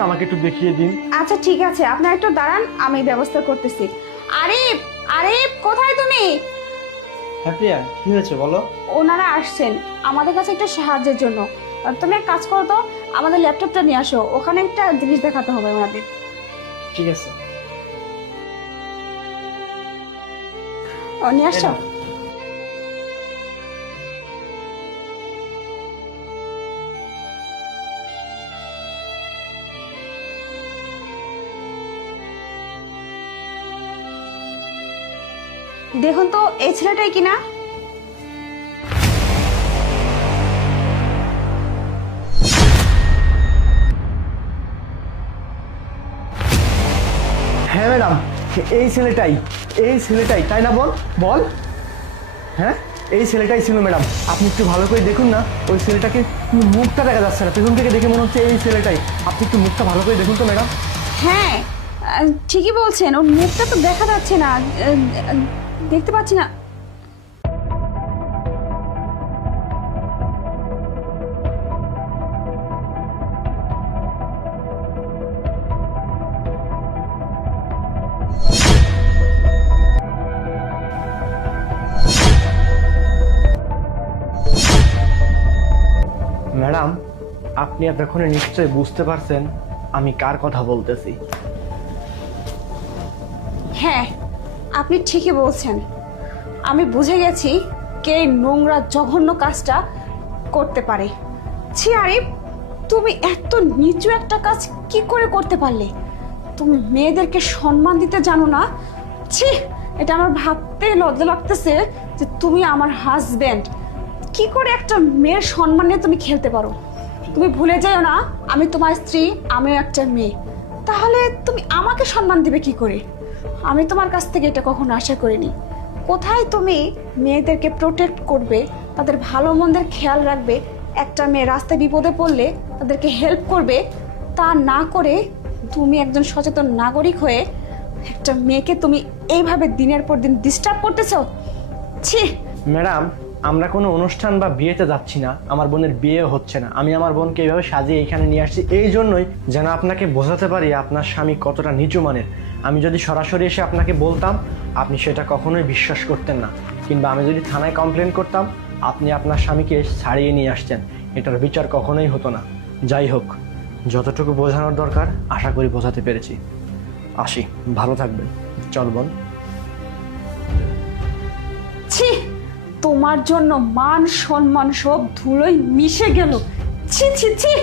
কাজটা আমাকে একটু দেখিয়ে দিন। আচ্ছা ঠিক আছে, আপনার একটু দাঁড়ান, আমি ব্যবস্থা করতেছি। আরিফ, আরিফ কোথায় তুমি? হ্যাঁ প্রিয়া, কি হয়েছে বলো? ওনারা আসছেন আমাদের কাছে একটা সাহায্যের জন্য। তুমি এক কাজ করো তো, আমাদের ল্যাপটপটা নিয়ে আসো, ওখানে একটা জিনিস দেখাতে হবে আমাদের। ঠিক আছে। ও নিয়ে আসছো? দেখুন তো এই ছেলেটাই কিনা। হ্যাঁ ম্যাডাম, এই ছেলেটাই তাই না? বল বল। হ্যাঁ এই ছেলেটাই ছিল ম্যাডাম। আপনি একটু ভালো করে দেখুন না, ওই ছেলেটাকে মুখটা দেখা যাচ্ছে না, পেছন থেকে দেখে মনে হচ্ছে এই ছেলেটাই। আপনি একটু মুখটা ভালো করে দেখুন তো ম্যাডাম। হ্যাঁ ঠিকই বলছেন, ওর মুখটা তো দেখা যাচ্ছে না, দেখতে পাচ্ছি না। ম্যাডাম, আপনি এতক্ষণে নিশ্চয়ই বুঝতে পারছেন আমি কার কথা বলতেছি। হ্যাঁ আপনি ঠিকই বলছেন, আমি বুঝে গেছি কে এই নোংরা জঘন্য কাজটা করতে পারে। ছি আরিফ, তুমি এত নিচু একটা কাজ কি করে করতে পারলে? তুমি মেয়েদেরকে সম্মান দিতে জানো না? ছি, এটা আমার ভাবতে লজ্জা লাগতেছে যে তুমি আমার হাজবেন্ড, কি করে একটা মেয়ের সম্মান নিয়ে তুমি খেলতে পারো? তুমি ভুলে যাও না আমি তোমার স্ত্রী, আমিও একটা মেয়ে। তাহলে তুমি আমাকে সম্মান দিবে কি করে? আমি তোমার কাছ থেকে এটা কখনো আশা করিনি। কোথায় তুমি মেয়েদেরকে প্রোটেক্ট করবে, তাদের ভালো মন্দের খেয়াল রাখবে, একটা মেয়ে রাস্তায় বিপদে পড়লে তাদেরকে হেল্প করবে, তা না করে তুমি একজন সচেতন নাগরিক হয়ে একটা মেয়েকে তুমি এইভাবে দিনের পর দিন ডিস্টার্ব করতেছো। ছি। ম্যাডাম, আমরা কোনো অনুষ্ঠান বা বিয়েতে যাচ্ছি না, আমার বোনের বিয়ে হচ্ছে না। আমি আমার বোনকে এইভাবে সাজিয়ে এখানে নিয়ে আসছি এই জন্যই যেন আপনাকে বোঝাতে পারি আপনার স্বামী কতটা নিচু মানের। আমি যদি সরাসরি এসে আপনাকে বলতাম, আপনি সেটা কখনোই বিশ্বাস করতেন না, কিংবা আমি যদি থানায় কমপ্লেন করতাম, আপনি আপনার স্বামীকে ছাড়িয়ে নিয়ে আসছেন, এটার বিচার কখনোই হতো না। যাই হোক, যতটুকু বোঝানোর দরকার আশা করি বোঝাতে পেরেছি। আসি, ভালো থাকবেন। চল বোন। ছি, তোমার জন্য মান সম্মান সব ধুলোয় মিশে গেল। ছি ছি ছি।